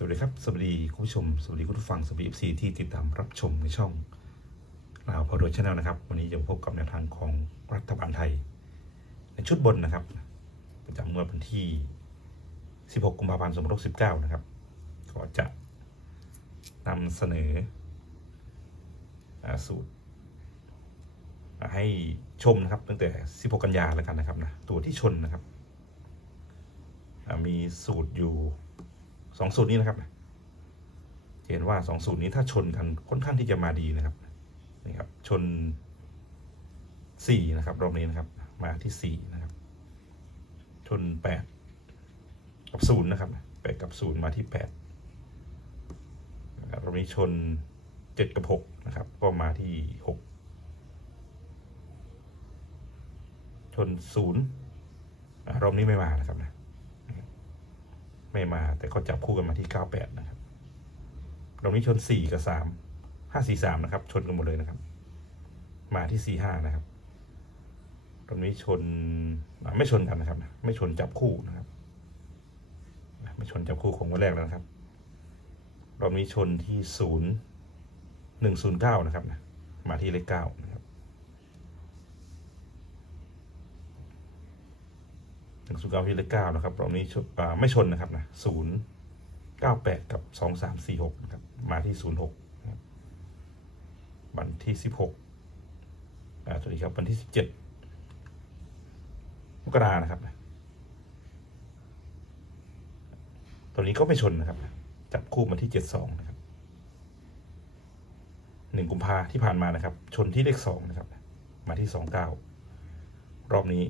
สวัสดีครับ สวัสดีคุณผู้ชม สวัสดีคุณผู้ฟัง สวัสดีเอฟซีที่ติดตามรับชมในช่องลาวพอดชแนลนะครับ วันนี้จะพบกับแนวทางของรัฐบาลไทย ในชุดบนนะครับ ประจำงวดวันที่ 16 กุมภาพันธ์2569นะครับ ก็จะนำเสนอสูตร ให้ชมนะครับ ตั้งแต่ 16 กันยาแล้วกันนะครับนะ ตัวที่ชนนะครับ มีสูตรอยู่ สองสูตรนี้นะครับเห็นว่าสองสูตรนี้ถ้าชนกันค่อนข้างที่จะมาดีนะครับนี่ครับ ชนสี่นะครับรอบนี้นะครับ มาที่สี่นะครับ ชนแปดกับศูนย์นะครับแปดกับศูนย์มาที่แปดรอบนี้ชนเจ็ดกับหกนะครับ ก็มาที่หกชนศูนย์รอบนี้ไม่มานะครับนะ ไม่มา แต่ก็จับคู่กันมาที่ 98 นะครับตรงนี้ชน 4 กับ 3 5 4 3 นะครับ ชนกันหมดเลยนะครับ มาที่ 4 5 นะครับ ตรงนี้ชนไม่ชนกันนะครับ ไม่ชนจับคู่นะครับ ไม่ชนจับคู่ของวันแรกแล้วนะครับรอบนี้ชนที่ 0 1 0 9 นะครับนะมาที่เลข9 หนึ่งศูนย์เก้าที่เลขเก้านะครับรอบนี้ไม่ชนนะครับนะศูนย์เก้าแปดกับสองสามสี่หกนะครับ มาที่ศูนย์หกนะครับวันที่สิบหกสวัสดีครับวันที่สิบเจ็ดมกรานะครับตัวนี้ก็ไม่ชนนะครับ จับคู่มาที่เจ็ดสองนะครับหนึ่งกุมภาที่ผ่านมานะครับ ชนที่เลขสองนะครับ มาที่สองเก้ารอบนี้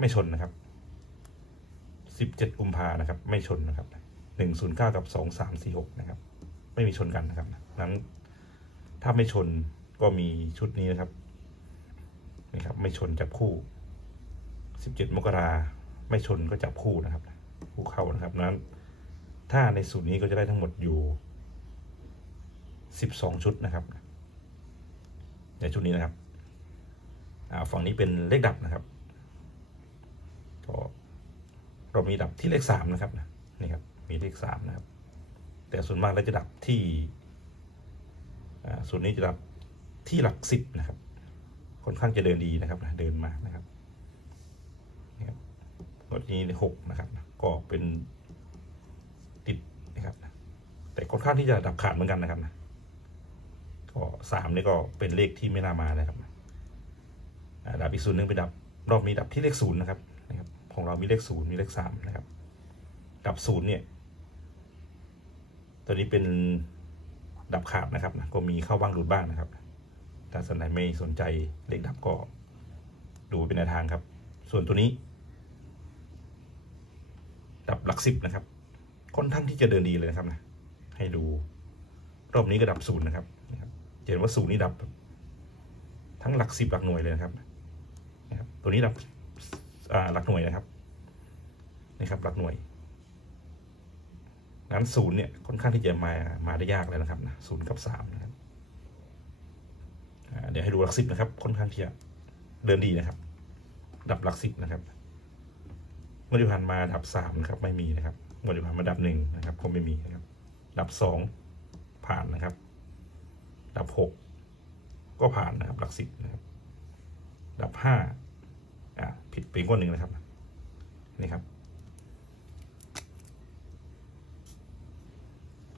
ไม่ชนนะครับ สิบเจ็ดกุมภานะครับ ไม่ชนนะครับหนึ่งศูนย์เก้ากับสองสามสี่หกนะครับ ไม่มีชนกันนะครับนั้นถ้าไม่ชนก็มีชุดนี้นะครับนี่ครับ ไม่ชนจับคู่สิบเจ็ดมกราไม่ชนก็จับคู่นะครับ คู่เข้านะครับนั้น ถ้าในสูตรนี้ก็จะได้ทั้งหมดอยู่สิบสองชุดนะครับ ในชุดนี้นะครับอ่าฝั่งนี้เป็นเลขดับนะครับ เรามีดับที่เลขสามนะครับนี่ครับมีเลขสามนะครับ แต่ส่วนมากเราจะดับที่อ่าส่วนนี้จะดับที่หลักสิบนะครับค่อนข้างจะเดินดีนะครับนะเดินมานะครับนี่ครับตัวนี้หกนะครับ ก็เป็นติดนะครับแต่ค่อนข้างที่จะดับขาดเหมือนกันนะครับนะก็สามนี่ก็เป็นเลขที่ไม่น่ามานะครับอ่าดับอีกส่วนหนึ่งไปดับรอบนี้ดับที่เลขศูนย์นะครับ ของเรามีเลขศูนย์มีเลขสามนะครับ ดับศูนย์เนี่ย ตัวนี้เป็นดับขาดนะครับนะก็มีเข้าบ้างหลุดบ้างนะครับ ถ้าสนไหนไม่สนใจเลขดับก็ดูเป็นแนวทางครับ ส่วนตัวนี้ ดับหลักสิบนะครับค่อนข้างที่จะเดินดีเลยนะครับนะ ให้ดู รอบนี้ก็ดับศูนย์นะครับ เห็นว่าศูนย์นี่ดับ ทั้งหลักสิบหลักหน่วยเลยนะครับนะครับตัวนี้ดับ หลักหน่วยนะครับนี่ครับหลักหน่วยนั้นศูนย์เนี่ยค่อนข้างที่จะมามาได้ยากเลยนะครับนะศูนย์กับสามนะครับเดี๋ยวให้ดูหลักสิบนะครับ ค่อนข้างที่จะเดินดีนะครับ ดับหลักสิบนะครับเมื่อที่ผ่านมาดับสามนะครับ ไม่มีนะครับเมื่อที่ผ่านมาดับหนึ่งนะครับก็ไม่มีนะครับ ดับสองผ่านนะครับ ดับหกก็ผ่านนะครับ หลักสิบนะครับ ดับห้า อ่าผิดไปงวดหนึ่งนะครับ นี่ครับ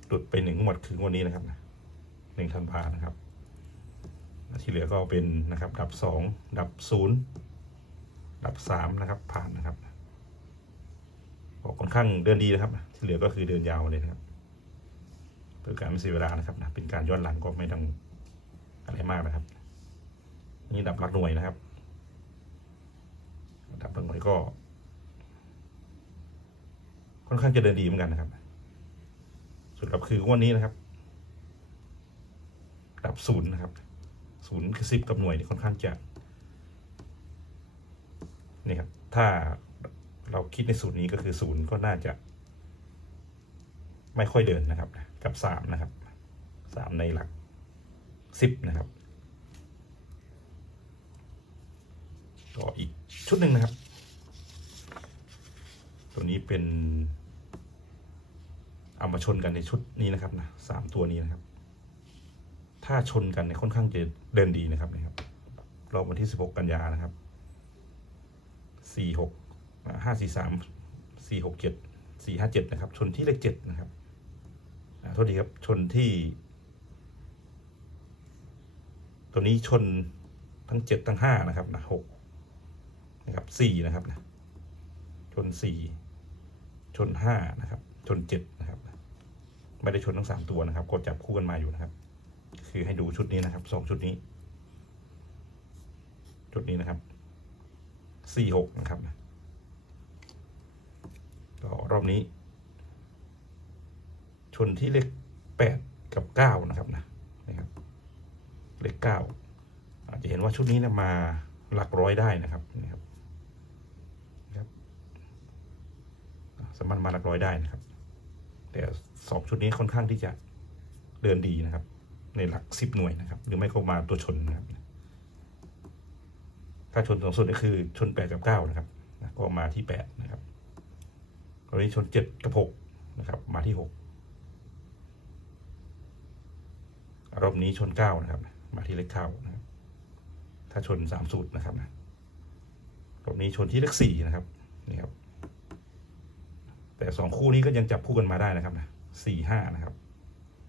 หลุดไปหนึ่งงวดคืองวดนี้นะครับหนึ่งธันวานะครับ ที่เหลือก็เป็นนะครับ ดับสองดับศูนย์ดับสามนะครับ ผ่านนะครับก็ค่อนข้างเดินดีนะครับ ที่เหลือก็คือเดินยาวเลยนะครับเพื่อการไม่เสียเวลานะครับนะเป็นการย้อนหลังก็ไม่ต้องอะไรมากนะครับ นี่ดับหลักหน่วยนะครับ ดับหลักหน่วยก็ ค่อนข้างจะเดินดีเหมือนกันนะครับส่วนดับคืองวดนี้นะครับ ดับศูนย์นะครับศูนย์คือสิบกับหน่วยนี่ค่อนข้างจะนี่ครับถ้าเราคิดในสูตรนี้ก็คือศูนย์ก็น่าจะ ไม่ค่อยเดินนะครับ กับสามนะครับสามในหลักสิบนะครับ ก็อีกชุดหนึ่งนะครับ ตัวนี้เป็นเอามาชนกันในชุดนี้นะครับนะสามตัวนี้นะครับ ถ้าชนกันเนี่ยค่อนข้างจะเดินดีนะครับนะครับรอบวันที่สิบหกกันยานะครับสี่หกห้าสี่สามสี่หกเจ็ดสี่ห้าเจ็ดนะครับ ชนที่เลขเจ็ดนะครับโทษทีครับชนที่ ตัวนี้ชนทั้งเจ็ดทั้งห้านะครับนะหก นะครับสี่นะครับนะชนสี่ชนห้านะครับ ชนเจ็ดนะครับ ไม่ได้ชนทั้งสามตัวนะครับ กดจับคู่กันมาอยู่นะครับ คือให้ดูชุดนี้นะครับสองชุดนี้ ชุดนี้นะครับสี่หกนะครับนะก็รอบนี้ ชนที่เลขแปดกับเก้านะครับนะนะครับ เลขเก้าอาจจะเห็นว่าชุดนี้นะมาหลักร้อยได้นะครับนะครับนะครับ สามารถมาหลักร้อยได้นะครับ แต่สองชุดนี้ค่อนข้างที่จะเดินดีนะครับ ในหลักสิบหน่วยนะครับ หรือไม่ก็มาตัวชนนะครับ ถ้าชนสูงสุดก็คือชนแปดกับเก้านะครับก็มาที่แปดนะครับตอนนี้ชนเจ็ดกับหกนะครับ มาที่หกรอบนี้ชนเก้านะครับ มาที่เลขเก้านะครับถ้าชนสามสูตรนะครับนะรอบนี้ชนที่เลขสี่นะครับนี่ครับ แต่สองคู่นี้ก็ยังจับคู่กันมาได้นะครับนะสี่ห้านะครับ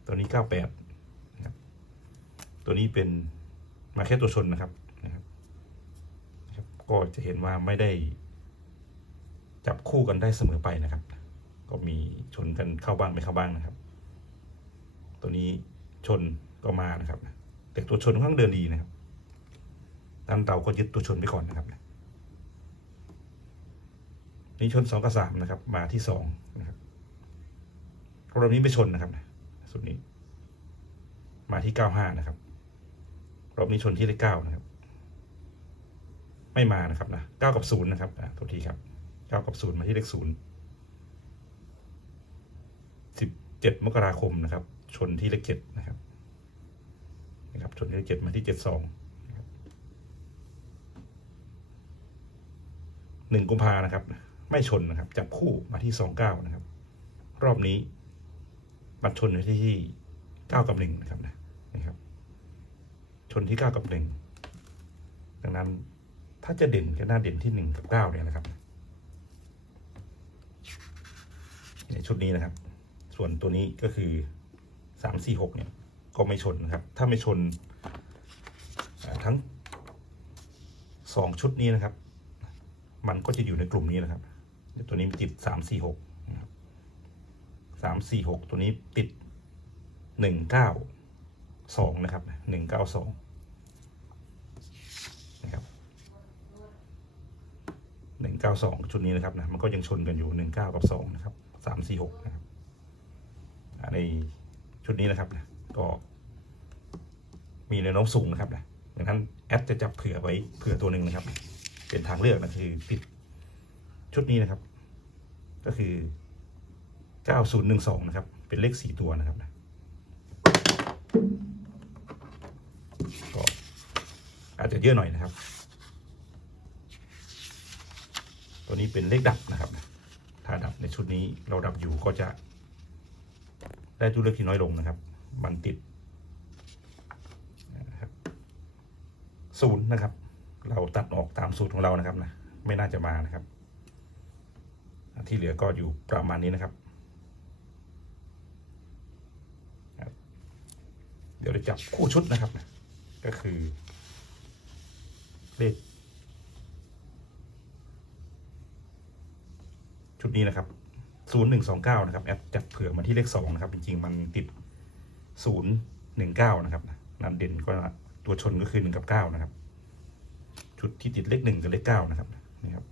ตัวนี้เก้าแปดนะครับตัวนี้เป็นมาแค่ตัวชนนะครับนะครับนะรบก็จะเห็นว่าไม่ได้ จับคู่กันได้เสมอไปนะครับ ก็มีชนกันเข้าบ้างไม่เข้าบ้างนะครับ ตัวนี้ชนก็มานะครับ แต่ตัวชนค่อนข้างเดินดีนะครับดันเราก็ยึดตัวชนไปก่อนนะครับ นี่ชนสองกับสามนะครับ มาที่สองนะครับรอบนี้ไม่ชนนะครับสุดนี้ มาที่เก้าห้านะครับ รอบนี้ชนที่เลขเก้านะครับ ไม่มานะครับนะเก้ากับศูนย์นะครับอะโทษทีครับเก้ากับศูนย์มาที่เลขศูนย์สิบเจ็ดมกราคมนะครับ ชนที่เลขเจ็ดนะครับนะครับ ชนที่เลขเจ็ดมาที่เจ็ดสองหนึ่งกุมภานะครับ ไม่ชนนะครับ จับคู่มาที่สองเก้านะครับ รอบนี้บัตรชนอยู่ที่เก้ากับหนึ่งนะครับนะนะครับ ชนที่เก้ากับหนึ่งดังนั้นถ้าจะเด่นก็น่าเด่นที่หนึ่งกับเก้าเนี่ยนะครับในชุดนี้นะครับ ส่วนตัวนี้ก็คือสามสี่หกเนี่ย ก็ไม่ชนนะครับ ถ้าไม่ชนทั้งสองชุดนี้นะครับ มันก็จะอยู่ในกลุ่มนี้นะครับ ตัวนี้ติดสามสี่หกนะครับสามสี่หกตัวนี้ติดหนึ่งเก้าสองนะครับหนึ่งเก้าสองนะครับหนึ่งเก้าสองชุดนี้นะครับนะมันก็ยังชนกันอยู่หนึ่งเก้ากับสองนะครับสามสี่หกนะครับในชุดนี้นะครับนะก็มีแนวโน้มสูงนะครับนะดังนั้นแอดจะจับเผื่อไว้เผื่อตัวหนึ่งนะครับ เป็นทางเลือกนะคือติด ชุดนี้นะครับ ก็คือ 9012 นะครับ เป็นเลขสี่ตัวนะครับก็อาจจะเยอะหน่อยนะครับ ตัวนี้เป็นเลขดับนะครับ ถ้าดับในชุดนี้เราดับอยู่ก็จะได้ตัวเลขที่น้อยลงนะครับ มันติดศูนย์นะครับ เราตัดออกตามสูตรของเรานะครับนะ ไม่น่าจะมานะครับ ที่เหลือก็อยู่ประมาณนี้นะครับ เดี๋ยวเราจับคู่ชุดนะครับ ก็คือเลขชุดนี้นะครับศูนย์หนึ่งสองเก้านะครับแอดจับเผื่อมาที่เลขสองนะครับ จริงๆ มันติดศูนย์หนึ่งเก้านะครับนั่นเด่นก็ตัวชนก็คือหนึ่งกับเก้านะครับ ชุดที่ติดเลขหนึ่งกับเลขเก้านะครับนี่ครับ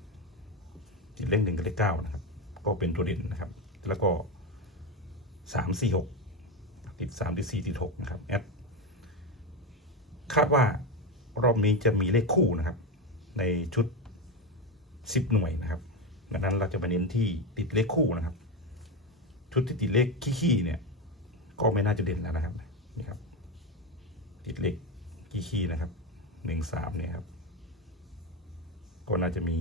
ติดเลขหนึ่งกับเลขเก้านะครับ ก็เป็นตัวเด่นนะครับ แล้วก็สามสี่หกติดสามติดสี่ติดหกนะครับแอดคาดว่ารอบนี้จะมีเลขคู่นะครับ ในชุดสิบหน่วยนะครับดังนั้นเราจะมาเน้นที่ติดเลขคู่นะครับ ชุดที่ติดเลขขี้ๆเนี่ย ก็ไม่น่าจะเด่นแล้วนะครับนี่ครับ ติดเลขขี้ๆนะครับหนึ่งสามเนี่ยครับ ก็น่าจะมี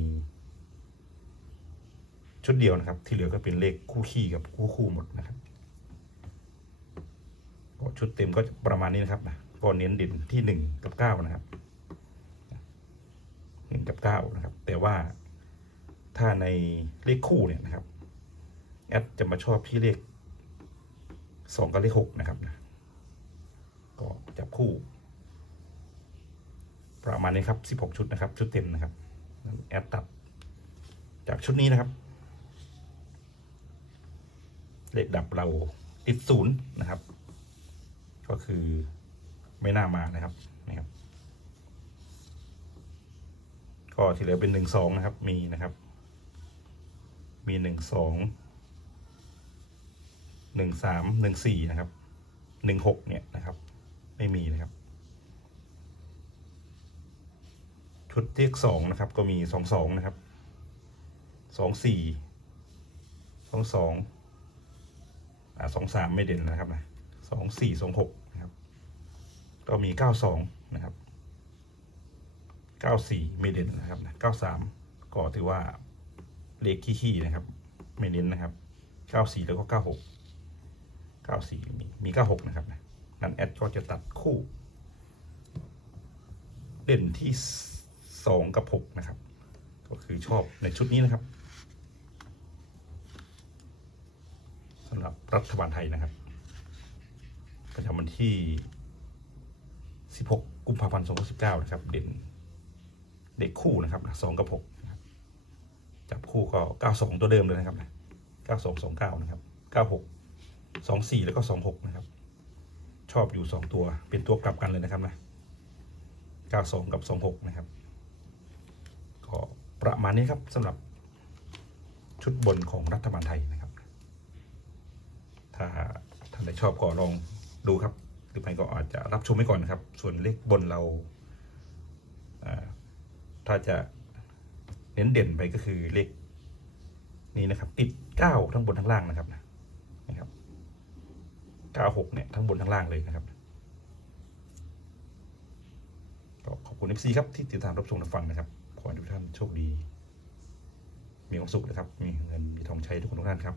ชุดเดียวนะครับ ที่เหลือก็เป็นเลขคู่ขี้กับคู่คู่หมดนะครับก็ชุดเต็มก็จะประมาณนี้นะครับนะก็เน้นเด่นที่หนึ่งกับเก้านะครับหนึ่งกับเก้านะครับ แต่ว่าถ้าในเลขคู่เนี่ยนะครับแอดจะมาชอบที่เลขสองกับเลขหกนะครับนะก็จับคู่ ประมาณนี้ครับสิบหกชุดนะครับ ชุดเต็มนะครับแอดตัดจากชุดนี้นะครับ เลขดับเราติดศูนย์นะครับ ก็คือไม่น่ามานะครับนะครับ ก็ที่เหลือเป็นหนึ่งสองนะครับ มีนะครับ มีหนึ่งสองหนึ่งสามหนึ่งสี่นะครับหนึ่งหกเนี่ยนะครับ ไม่มีนะครับ ชุดที่สองนะครับ ก็มีสองสองนะครับสองสี่สองสอง สองสามไม่เด่นนะครับนะสองสี่สองหกนะครับ ก็มีเก้าสองนะครับเก้าสี่ไม่เด่นนะครับนะเก้าสามก็ถือว่าเลขขี้ๆนะครับ ไม่เน้นนะครับเก้าสี่แล้วก็เก้าหกเก้าสี่มีมีเก้าหกนะครับนะนั้นแอดก็จะตัดคู่ เด่นที่สองกับหกนะครับ ก็คือชอบในชุดนี้นะครับำหรับรัฐบาลไทยนะครับ ประจำวันที่ 16 กุมภาพันธ์ 2019 นะครับ เด่นเด็กคู่นะครับสองกับหกนะครับจับคู่ก็ 92 ตัวเดิมเลยนะครับนะ9229 นะครับ 96 24 แล้วก็ 26 นะครับ ชอบอยู่ 2 ตัวเป็นตัวกลับกันเลยนะครับนะ92 กับ 26 นะครับ ก็ประมาณนี้ครับสำหรับชุดบนของรัฐบาลไทยนะครับ นชอบก็ลองดูครับ หรือไม่ก็อาจจะรับชมไว้ก่อนนะครับ ส่วนเลขบนเรา ถ้าจะเน้นเด่นไปก็คือเลขนี้นะครับ ติด9ทั้งบนทั้งล่างนะครับนะครับ96เนี่ยทั้งบนทั้งล่างเลยนะครับก็ขอบคุณ FC ครับที่ติดตามรับชมรับฟังนะครับ ขอให้ทุกท่านโชคดี มีความสุขนะครับ มีเงินมีทองใช้ทุกคนทุกท่านครับ